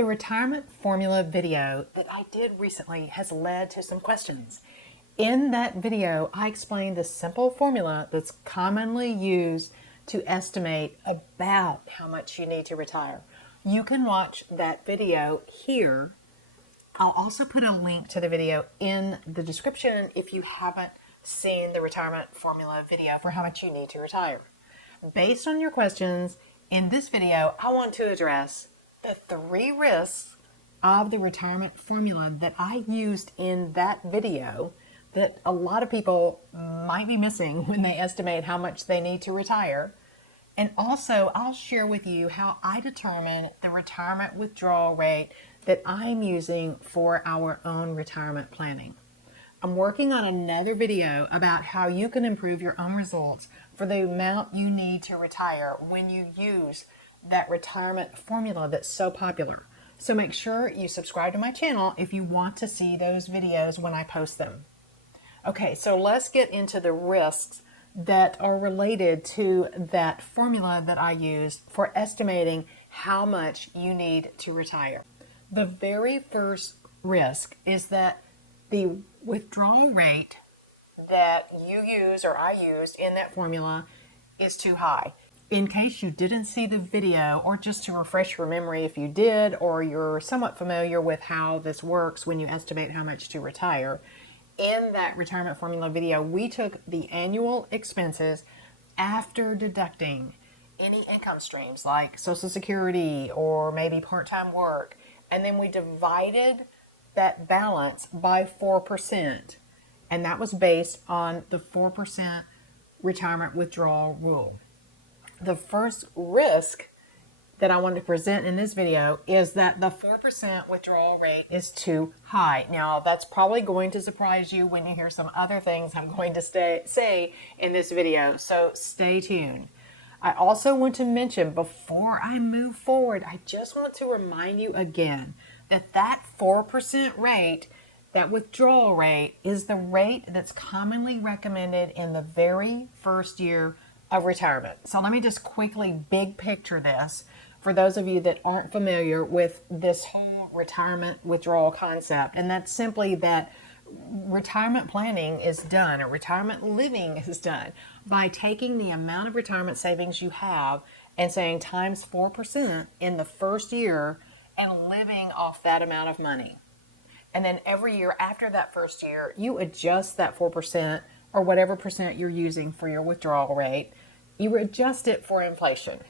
The retirement formula video that I did recently has led to some questions. In that video, I explained the simple formula that's commonly used to estimate about how much you need to retire. You can watch that video here. I'll also put a link to the video in the description if you haven't seen the retirement formula video for how much you need to retire. Based on your questions, in this video, I want to address the 3 risks of the retirement formula that I used in that video that a lot of people might be missing when they estimate how much they need to retire. And also, I'll share with you how I determine the retirement withdrawal rate that I'm using for our own retirement planning. I'm working on another video about how you can improve your own results for the amount you need to retire when you use that retirement formula that's so popular. So make sure you subscribe to my channel if you want to see those videos when I post them. Okay, so let's get into the risks that are related to that formula that I use for estimating how much you need to retire. The very first risk is that the withdrawal rate that you use or I used in that formula is too high. In case you didn't see the video, or just to refresh your memory if you did, or you're somewhat familiar with how this works when you estimate how much to retire, in that retirement formula video, we took the annual expenses after deducting any income streams like Social Security or maybe part-time work, and then we divided that balance by 4%, and that was based on the 4% retirement withdrawal rule. The first risk that I want to present in this video is that the 4% withdrawal rate is too high. Now, that's probably going to surprise you when you hear some other things I'm going to say in this video, so stay tuned. I also want to mention, before I move forward, I just want to remind you again that that 4% rate, that withdrawal rate, is the rate that's commonly recommended in the very first year of retirement. So let me just quickly big picture this for those of you that aren't familiar with this whole retirement withdrawal concept. And that's simply that retirement planning is done, or retirement living is done, by taking the amount of retirement savings you have and saying times 4% in the first year and living off that amount of money. And then every year after that first year, you adjust that 4% or whatever percent you're using for your withdrawal rate, you adjust it for inflation.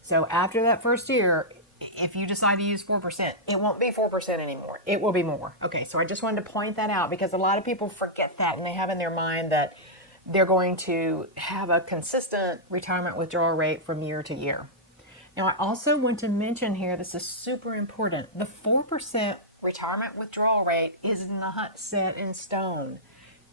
So after that first year, if you decide to use 4%, it won't be 4% anymore. It will be more. Okay, so I just wanted to point that out because a lot of people forget that, and they have in their mind that they're going to have a consistent retirement withdrawal rate from year to year. Now, I also want to mention here, this is super important, the 4% retirement withdrawal rate is not set in stone.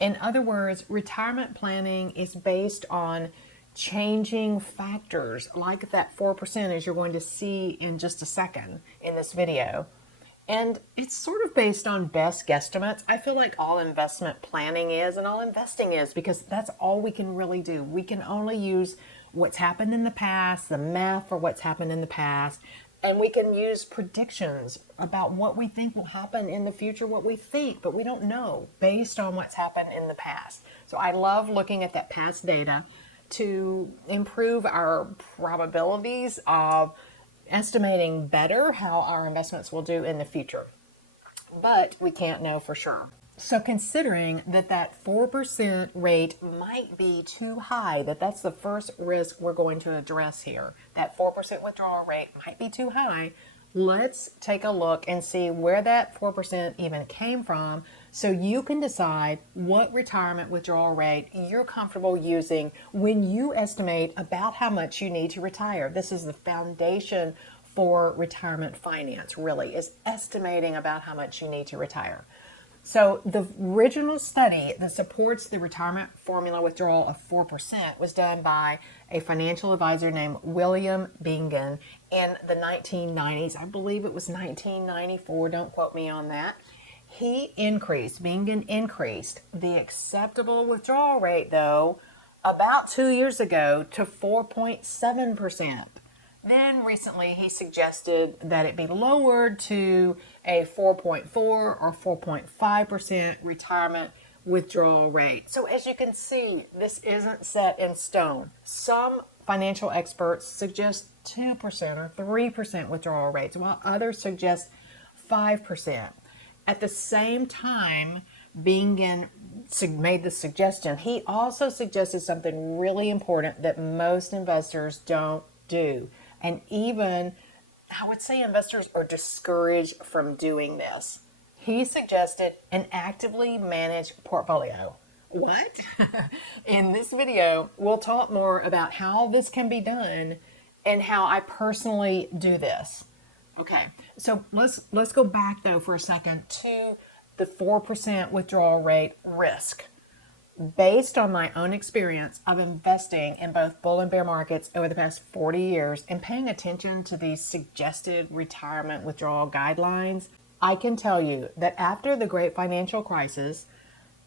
In other words, retirement planning is based on changing factors like that 4%, as you're going to see in just a second in this video. And it's sort of based on best guesstimates. I feel like all investment planning is, and all investing is, because that's all we can really do. We can only use what's happened in the past, the math for what's happened in the past, and we can use predictions about what we think will happen in the future, what we think, but we don't know, based on what's happened in the past. So I love looking at that past data to improve our probabilities of estimating better how our investments will do in the future. But we can't know for sure. So considering that that 4% rate might be too high, that's the first risk we're going to address here. That 4% withdrawal rate might be too high. Let's take a look and see where that 4% even came from so you can decide what retirement withdrawal rate you're comfortable using when you estimate about how much you need to retire. This is the foundation for retirement finance, really, is estimating about how much you need to retire. So the original study that supports the retirement formula withdrawal of 4% was done by a financial advisor named William Bingen in the 1990s. I believe it was 1994. Don't quote me on that. Bingen increased the acceptable withdrawal rate, though, about 2 years ago to 4.7%. Then recently he suggested that it be lowered to a 4.4 or 4.5% retirement withdrawal rate. So as you can see, this isn't set in stone. Some financial experts suggest 2% or 3% withdrawal rates, while others suggest 5%. At the same time, Bingen made the suggestion, he also suggested something really important that most investors don't do. And even, I would say, investors are discouraged from doing this. He suggested an actively managed portfolio. What? In this video, we'll talk more about how this can be done and how I personally do this. Okay, so let's go back though for a second to the 4% withdrawal rate risk. Based on my own experience of investing in both bull and bear markets over the past 40 years and paying attention to these suggested retirement withdrawal guidelines, I can tell you that after the great financial crisis,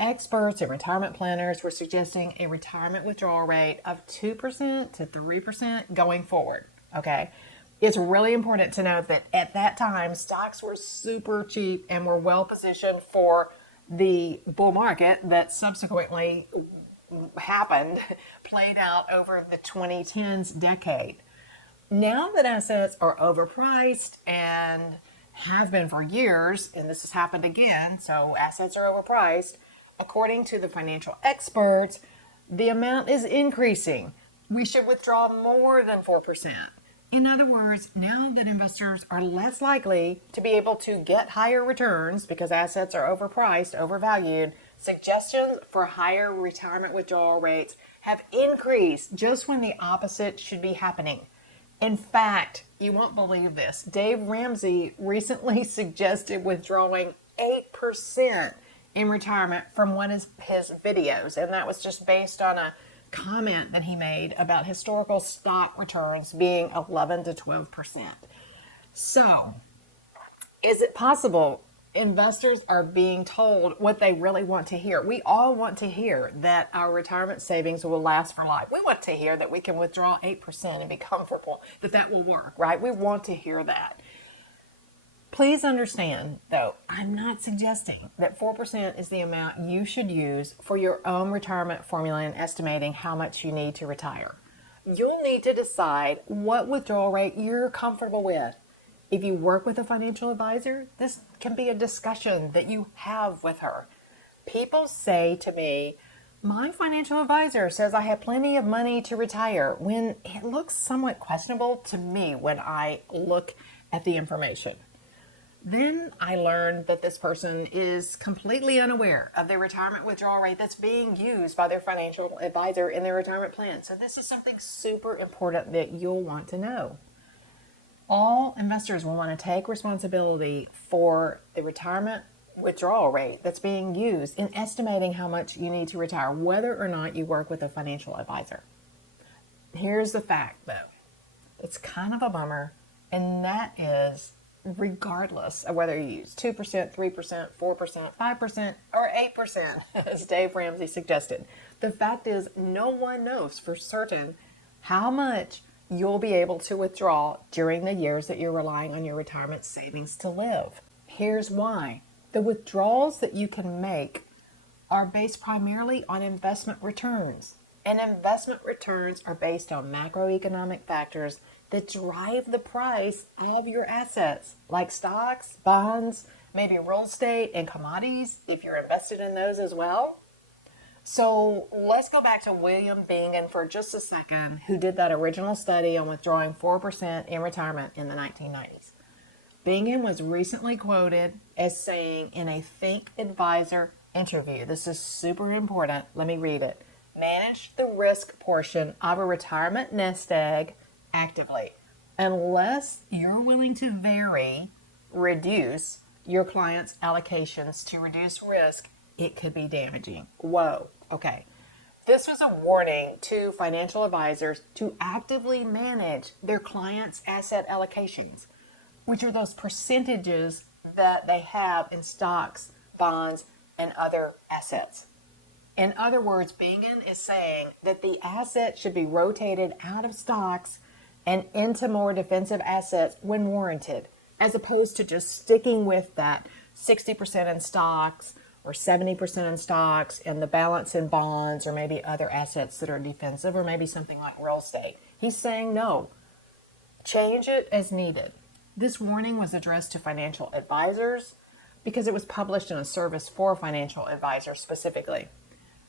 experts and retirement planners were suggesting a retirement withdrawal rate of 2% to 3% going forward. Okay. It's really important to note that at that time, stocks were super cheap and were well positioned for the bull market that subsequently happened, played out over the 2010s decade. Now that assets are overpriced and have been for years, and this has happened again, so assets are overpriced, according to the financial experts, the amount is increasing. We should withdraw more than 4%. In other words, now that investors are less likely to be able to get higher returns because assets are overpriced, overvalued, suggestions for higher retirement withdrawal rates have increased just when the opposite should be happening. In fact, you won't believe this, Dave Ramsey recently suggested withdrawing 8% in retirement from one of his videos, and that was just based on a comment that he made about historical stock returns being 11 to 12%. So, is it possible investors are being told what they really want to hear? We all want to hear that our retirement savings will last for life. We want to hear that we can withdraw 8% and be comfortable, that will work, right? We want to hear that. Please understand, though, I'm not suggesting that 4% is the amount you should use for your own retirement formula in estimating how much you need to retire. You'll need to decide what withdrawal rate you're comfortable with. If you work with a financial advisor, this can be a discussion that you have with her. People say to me, my financial advisor says I have plenty of money to retire, when it looks somewhat questionable to me when I look at the information. Then I learned that this person is completely unaware of the retirement withdrawal rate that's being used by their financial advisor in their retirement plan. So this is something super important that you'll want to know. All investors will want to take responsibility for the retirement withdrawal rate that's being used in estimating how much you need to retire, whether or not you work with a financial advisor. Here's the fact, though. It's kind of a bummer, and that is regardless of whether you use 2%, 3%, 4%, 5%, or 8%, as Dave Ramsey suggested. The fact is, no one knows for certain how much you'll be able to withdraw during the years that you're relying on your retirement savings to live. Here's why. The withdrawals that you can make are based primarily on investment returns. And investment returns are based on macroeconomic factors that drive the price of your assets, like stocks, bonds, maybe real estate and commodities, if you're invested in those as well. So let's go back to William Bingen for just a second, who did that original study on withdrawing 4% in retirement in the 1990s. Bingen was recently quoted as saying in a Think Advisor interview, this is super important, let me read it, manage the risk portion of a retirement nest egg actively, unless you're willing to reduce your client's allocations to reduce risk, it could be damaging. Whoa, okay. This was a warning to financial advisors to actively manage their clients' asset allocations, which are those percentages that they have in stocks, bonds, and other assets. In other words, Bingen is saying that the asset should be rotated out of stocks and into more defensive assets when warranted, as opposed to just sticking with that 60% in stocks or 70% in stocks and the balance in bonds or maybe other assets that are defensive or maybe something like real estate. He's saying no, change it as needed. This warning was addressed to financial advisors because it was published in a service for financial advisors specifically.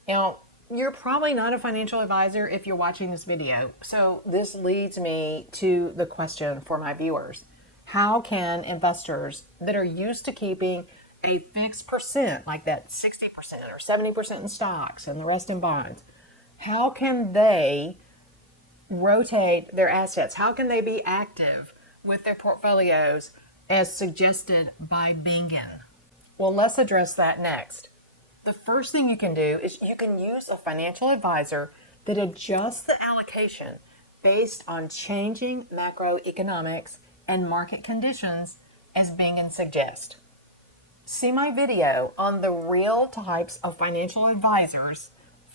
Now, you're probably not a financial advisor if you're watching this video. So this leads me to the question for my viewers. How can investors that are used to keeping a fixed percent, like that 60% or 70% in stocks and the rest in bonds, how can they rotate their assets? How can they be active with their portfolios as suggested by Bingen? Well, let's address that next. The first thing you can do is you can use a financial advisor that adjusts the allocation based on changing macroeconomics and market conditions as Bingen suggests. See my video on the real types of financial advisors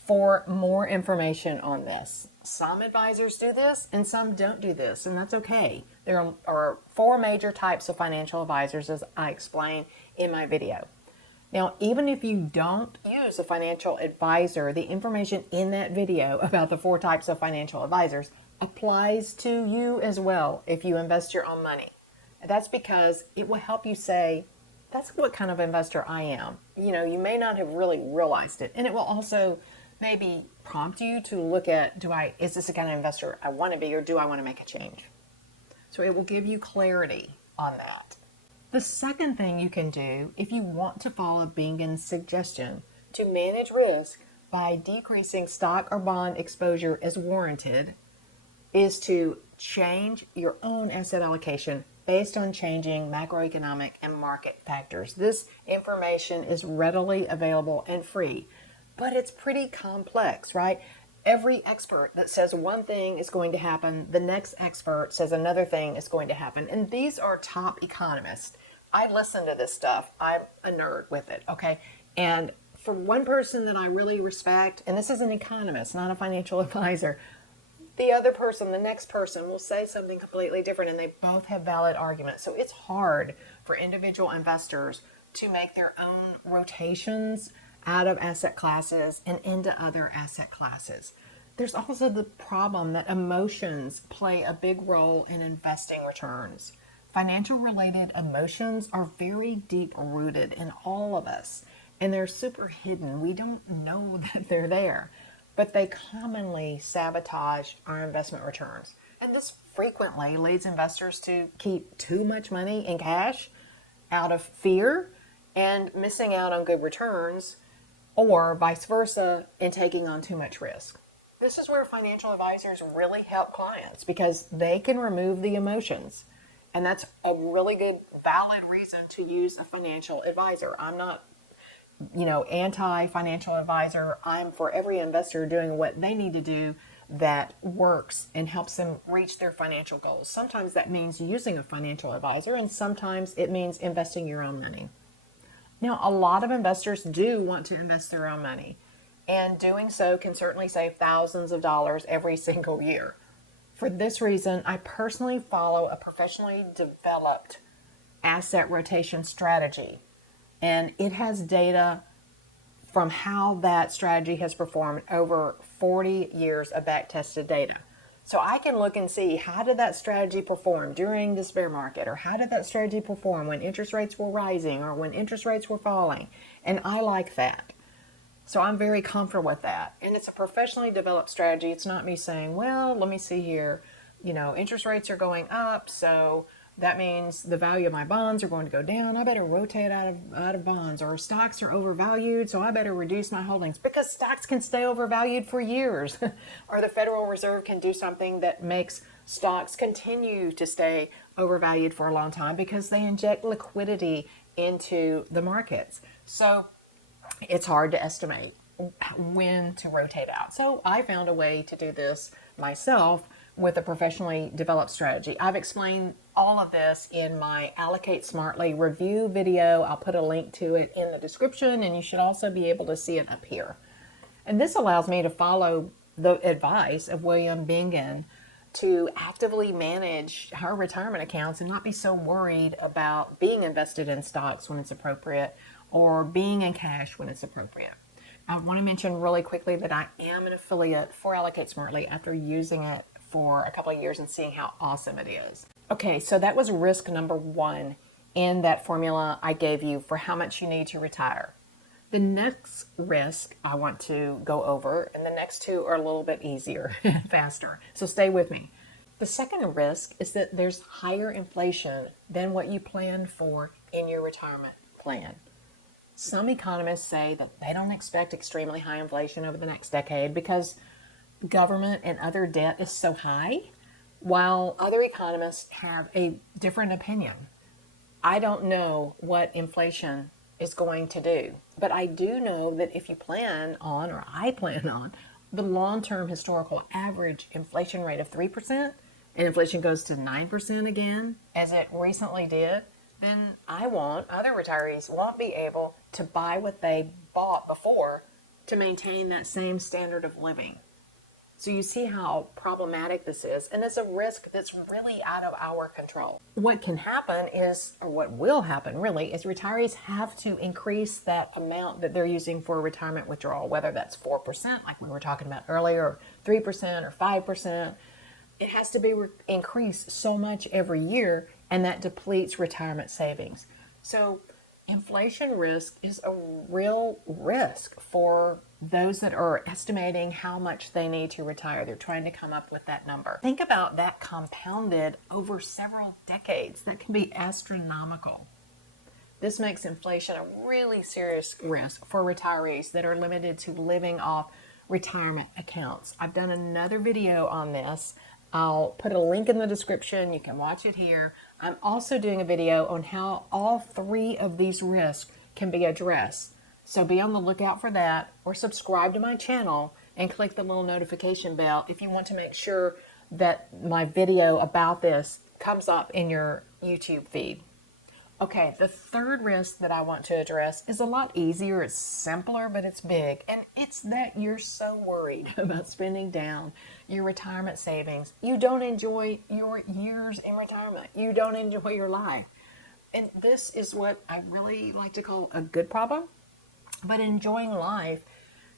for more information on this. Some advisors do this and some don't do this, and that's okay. There are 4 major types of financial advisors as I explain in my video. Now, even if you don't use a financial advisor, the information in that video about the 4 types of financial advisors applies to you as well if you invest your own money. And that's because it will help you say, that's what kind of investor I am. You may not have really realized it. And it will also maybe prompt you to look at, is this the kind of investor I want to be, or do I want to make a change? So it will give you clarity on that. The second thing you can do if you want to follow Bingen's suggestion to manage risk by decreasing stock or bond exposure as warranted is to change your own asset allocation based on changing macroeconomic and market factors. This information is readily available and free, but it's pretty complex, right? Every expert that says one thing is going to happen, the next expert says another thing is going to happen. And these are top economists. I listen to this stuff. I'm a nerd with it, okay? And for one person that I really respect, and this is an economist, not a financial advisor, the other person, the next person will say something completely different, and they both have valid arguments. So it's hard for individual investors to make their own rotations out of asset classes and into other asset classes. There's also the problem that emotions play a big role in investing returns. Financial related emotions are very deep rooted in all of us, and they're super hidden. We don't know that they're there, but they commonly sabotage our investment returns. And this frequently leads investors to keep too much money in cash out of fear and missing out on good returns, or vice versa, in taking on too much risk. This is where financial advisors really help clients because they can remove the emotions. And that's a really good, valid reason to use a financial advisor. I'm not, anti-financial advisor. I'm for every investor doing what they need to do that works and helps them reach their financial goals. Sometimes that means using a financial advisor, and sometimes it means investing your own money. Now, a lot of investors do want to invest their own money, and doing so can certainly save thousands of dollars every single year. For this reason, I personally follow a professionally developed asset rotation strategy, and it has data from how that strategy has performed over 40 years of back-tested data. So I can look and see, how did that strategy perform during this bear market, or how did that strategy perform when interest rates were rising or when interest rates were falling? And I like that. So I'm very comfortable with that. And it's a professionally developed strategy. It's not me saying, well, let me see here, interest rates are going up, so that means the value of my bonds are going to go down. I better rotate out of bonds, or stocks are overvalued, so I better reduce my holdings, because stocks can stay overvalued for years. Or the Federal Reserve can do something that makes stocks continue to stay overvalued for a long time because they inject liquidity into the markets. So it's hard to estimate when to rotate out. So I found a way to do this myself with a professionally developed strategy. I've explained all of this in my Allocate Smartly review video. I'll put a link to it in the description, and you should also be able to see it up here. And this allows me to follow the advice of William Bingen to actively manage her retirement accounts and not be so worried about being invested in stocks when it's appropriate or being in cash when it's appropriate. I want to mention really quickly that I am an affiliate for Allocate Smartly after using it for a couple of years and seeing how awesome it is. Okay, so that was risk number one in that formula I gave you for how much you need to retire. The next risk I want to go over, and the next two are a little bit easier and faster, so stay with me. The second risk is that there's higher inflation than what you planned for in your retirement plan. Some economists say that they don't expect extremely high inflation over the next decade because government and other debt is so high, while other economists have a different opinion. I don't know what inflation is going to do, but I do know that if you plan on, or I plan on, the long-term historical average inflation rate of 3%, and inflation goes to 9% again, as it recently did, then other retirees won't be able to buy what they bought before to maintain that same standard of living. So you see how problematic this is, and it's a risk that's really out of our control. What can happen is, or what will happen really, is retirees have to increase that amount that they're using for retirement withdrawal, whether that's 4%, like we were talking about earlier, or 3% or 5%. It has to be increased so much every year, and that depletes retirement savings. So inflation risk is a real risk for those that are estimating how much they need to retire. They're trying to come up with that number. Think about that compounded over several decades. That can be astronomical. This makes inflation a really serious risk for retirees that are limited to living off retirement accounts. I've done another video on this. I'll put a link in the description. You can watch it here. I'm also doing a video on how all three of these risks can be addressed. So be on the lookout for that, or subscribe to my channel and click the little notification bell if you want to make sure that my video about this comes up in your YouTube feed. Okay, the third risk that I want to address is a lot easier. It's simpler, but it's big. And it's that you're so worried about spending down your retirement savings. You don't enjoy your years in retirement. You don't enjoy your life. And this is what I really like to call a good problem. But enjoying life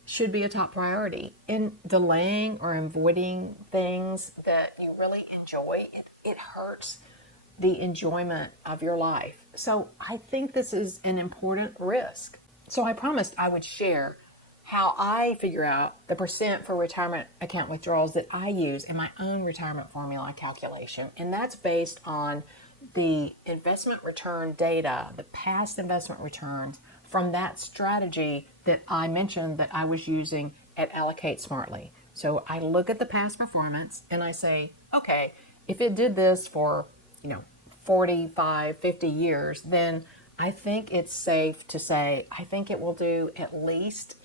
should be a top priority. In delaying or avoiding things that you really enjoy, it hurts the enjoyment of your life. So I think this is an important risk. So I promised I would share how I figure out the percent for retirement account withdrawals that I use in my own retirement formula calculation. And that's based on the investment return data, the past investment returns from that strategy that I mentioned that I was using at Allocate Smartly. So I look at the past performance and I say, okay, if it did this for 45, 50 years, then I think it's safe to say, I think it will do at least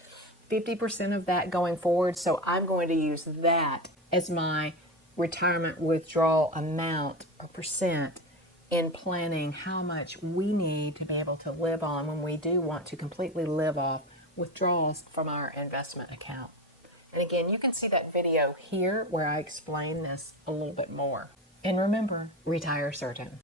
50% of that going forward. So I'm going to use that as my retirement withdrawal amount or percent in planning how much we need to be able to live on when we do want to completely live off withdrawals from our investment account. And again, you can see that video here where I explain this a little bit more. And remember, retire certain.